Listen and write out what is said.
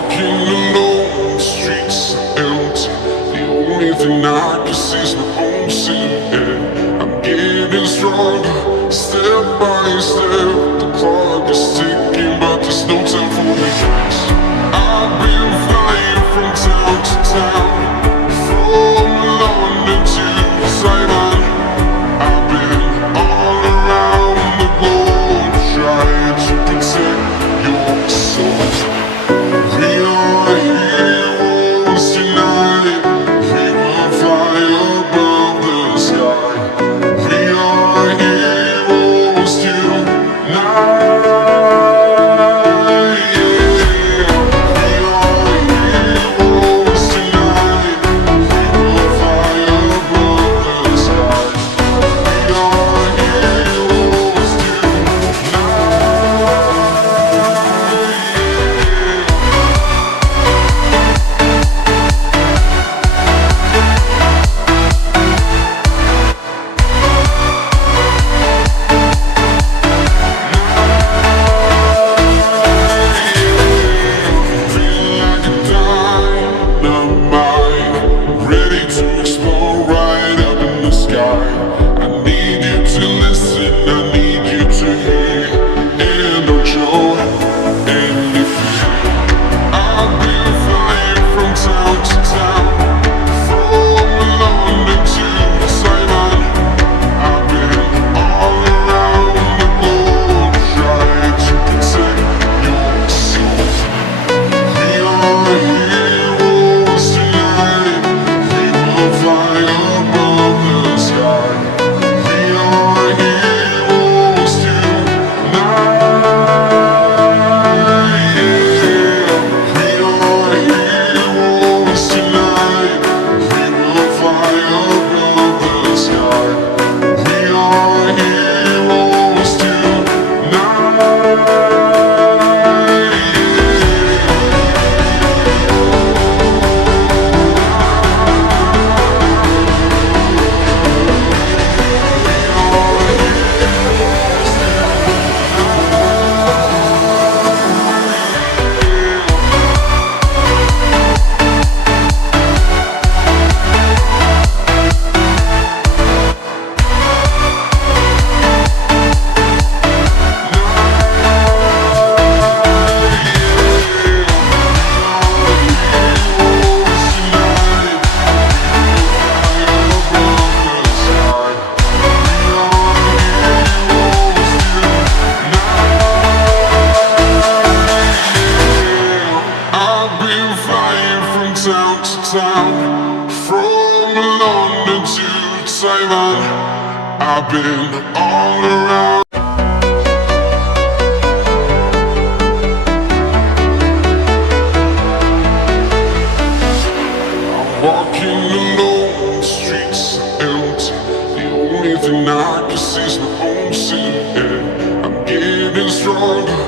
walking alone, the streets are empty. The only thing I can see is my own silhouette. I'm getting stronger, step by step. The clock is ticking, but there's no time for me. I've been flying from town to town, from London to Taiwan. I've been all around the globe, trying to protect your soul. We are heroes tonight. We will fly above the sky. We are heroes tonight. Yeah. We are heroes tonight. We will fly above the sky. We are heroes tonight. Ready to explode right up in the sky. I need you to listen, I need you to hear, and don't show any fear. I've been flying from town to town, from London to Taiwan. I've been all around the globe, trying to protect your soul. We are heroes tonight. We will fly above the sky. We are heroes tonight. Yeah. We are heroes tonight. We will fly above the sky. We are heroes tonight. I've been flying from town to town, from London to Taiwan. I've been all around. I'm walking alone, the streets are empty. The only thing I can see is my own silhouette. I'm getting stronger.